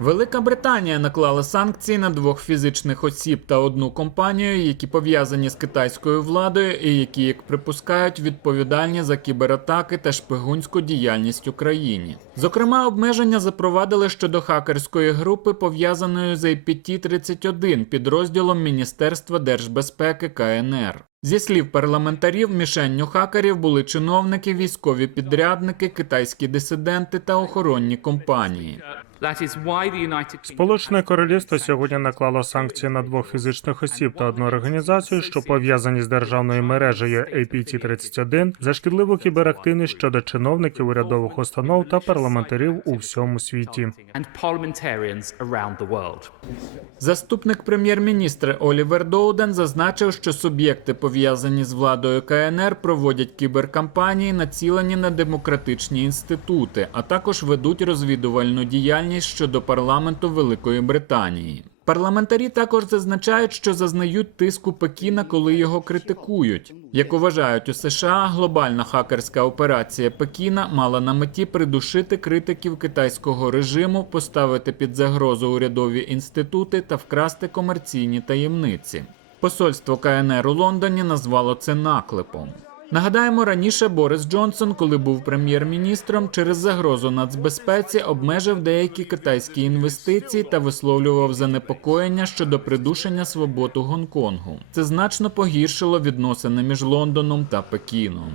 Велика Британія наклала санкції на двох фізичних осіб та одну компанію, які пов'язані з китайською владою і які, як припускають, відповідальні за кібератаки та шпигунську діяльність Україні. Зокрема, обмеження запровадили щодо хакерської групи, пов'язаної з APT-31 підрозділом Міністерства держбезпеки КНР. Зі слів парламентарів, мішенню хакерів були чиновники, військові підрядники, китайські дисиденти та охоронні компанії. That is why the United Kingdom Сполучене Королівство сьогодні наклало санкції на двох фізичних осіб та одну організацію, що пов'язані з державною мережею APT-31 за шкідливу кіберактивність щодо чиновників урядових установ та парламентарів у всьому світі. and parliamentarians around the world. Заступник прем'єр-міністра Олівер Доуден зазначив, що суб'єкти, пов'язані з владою КНР, проводять кіберкампанії, націлені на демократичні інститути, а також ведуть розвідувальну діяльність щодо парламенту Великої Британії. Парламентарі також зазначають, що зазнають тиску Пекіна, коли його критикують. Як вважають у США, глобальна хакерська операція Пекіна мала на меті придушити критиків китайського режиму, поставити під загрозу урядові інститути та вкрасти комерційні таємниці. Посольство КНР у Лондоні назвало це наклепом. Нагадаємо, раніше Борис Джонсон, коли був прем'єр-міністром, через загрозу нацбезпеці обмежив деякі китайські інвестиції та висловлював занепокоєння щодо придушення свобод Гонконгу. Це значно погіршило відносини між Лондоном та Пекіном.